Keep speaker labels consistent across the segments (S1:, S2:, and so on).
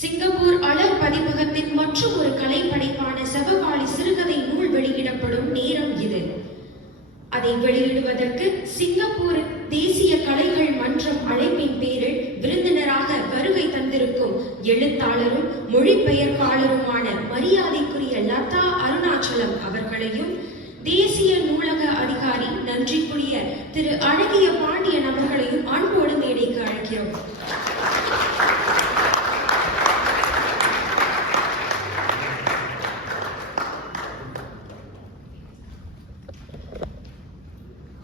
S1: Singapore அலர் பதிப்பகத்தின் மற்றும் ஒரு கலைப்படைப்பான படைப்பான சிறுகதை நூல் வெளியிடப்படும் நேரம் இது. அதை வெளியிடுவதற்கு சிங்கப்பூர் தேசிய கலைகள் மன்றம் அழைப்பின் பேரில் விருந்தினராக வருகை தந்திருக்கும் எழுத்தாளரும் மொழிபெயர்ப்பாளருமான மரியாதைக்குரிய லதா அருணாச்சலம் அவர்களையும் தேசிய நூலக அதிகாரி நன்றிக்குரிய திரு அழகிய பாண்டியன் அவர்களையும் அன்போடு மேடைக்கு அழைக்கிறோம்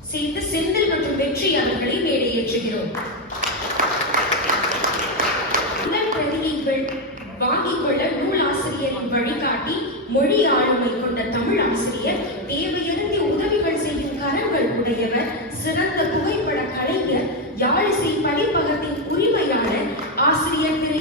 S1: சேர்த்து செந்தில் மற்றும் வெற்றி அவர்களை மேடையேற்றுகிறோம் வாங்கிக் கொள்ள நூலாசிரியரின் வழிகாட்டி மொழி ஆளுமை கொண்ட தமிழ் ஆசிரியர் தேவையறிந்த உதவிகள் செய்யும் கரங்கள் உடையவர் சிறந்த புகைப்பட கலைஞர் யாழிசை பதிப்பகத்தின் உரிமையாளர் ஆசிரியர் திரு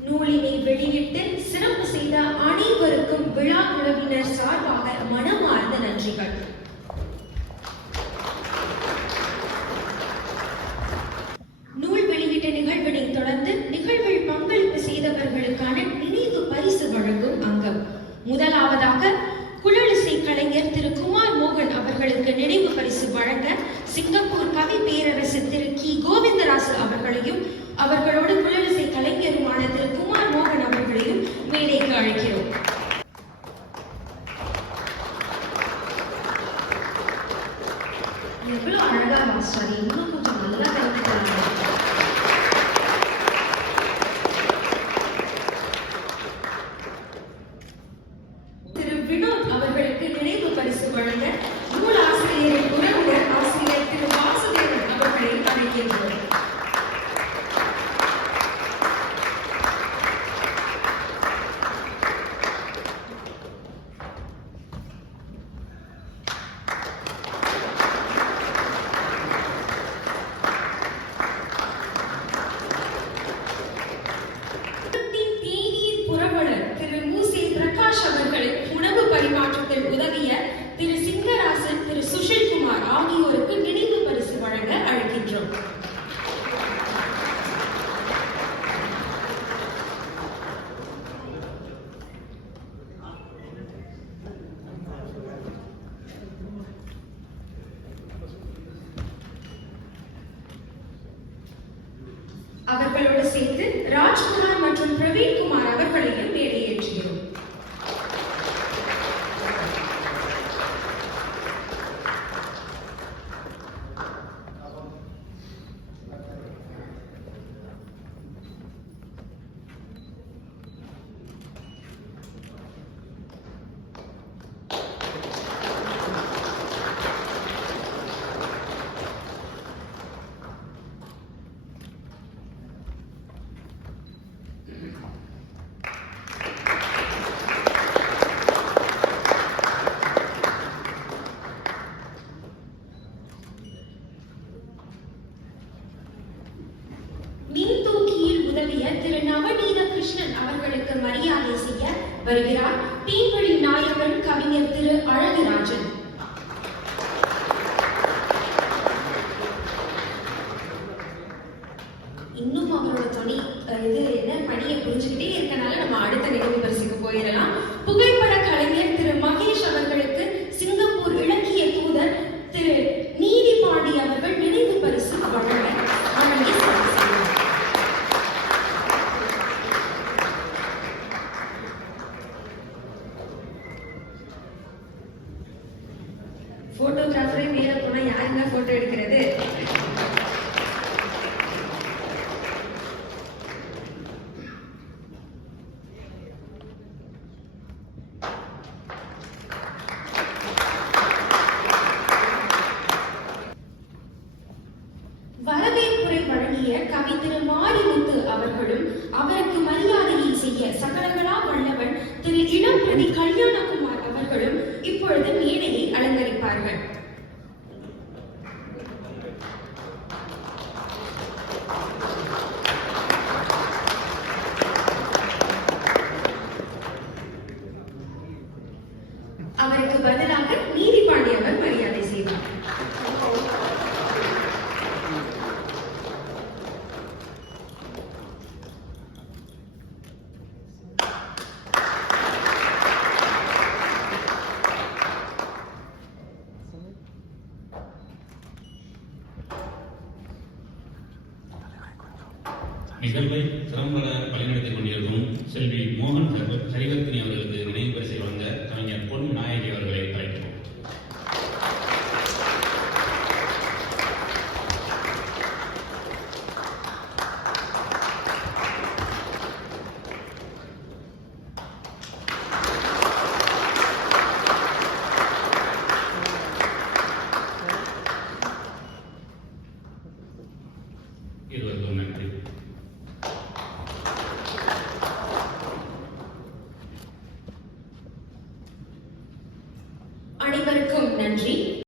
S1: நூலினை வெளியிட்டு சிறப்பு செய்த அனைவருக்கும் விழா குழுவினர் சார்பாக மனமார்ந்த நன்றிகள் நூல் வெளியீட்டு நிகழ்வினை தொடர்ந்து நிகழ்வில் பங்களிப்பு செய்தவர்களுக்கான நினைவு பரிசு வழங்கும் அங்கம் முதலாவதாக குழலிசை கலைஞர் திரு குமார் மோகன் அவர்களுக்கு நினைவு பரிசு வழங்க சிங்கப்பூர் கவி பேரரசு திரு கி. கோவிந்தராசு அவர்களையும் அவர்களோடு குழலிசை கலைஞருமான திரு குமார் மோகன் அவர்களையும் மேடைக்கு அழைக்கிறோம். எவ்வளவு அழகா மாஸ்டர் இன்னும் கொஞ்சம் நல்லா கலந்துக்கிறாங்க திரு வினோத் அவர்களுக்கு நினைவு பரிசு வழங்க நூல் ஆசிரியரின் உறவினர் ஆசிரியர் திரு வாசுதேவன் அவர்களை அழைக்கின்றோம் தமிழகத்தின் தேநீர் புரவலர் திரு மூசே பிரகாஷ் அவர்களின் உணவு பரிமாற்றத்தில் உதவிய திரு சிங்கராசன் திரு சுஷில்குமார் ஆகியோருக்கு நினைவு பரிசு வழங்க அழைக்கின்றோம் அவர்களோடு சேர்த்து ராஜ்குமார் மற்றும் பிரவீன்குமார் அவர்களையும் மேடையேற்றுகிறோம் திரு நவநீத கிருஷ்ணன் அவர்களுக்கு மரியாதை செய்ய வருகிறார். தீவழி நாயகன் கவிஞர் திரு அழகுராஜன் போட்டோகிராஃபரே மீற போனால் யாருங்க ஃபோட்டோ எடுக்கிறது?
S2: நிகழ்வை திறம்பட வழிநடத்திக் கொண்டிருக்கும் செல்வி மோகன் சர்வ- சரிவர்த்தினி அவர்களுக்கு நினைவு பரிசை வழங்க கவிஞர் பொன் நாயகி அவர்களை அழைக்கிறோம்.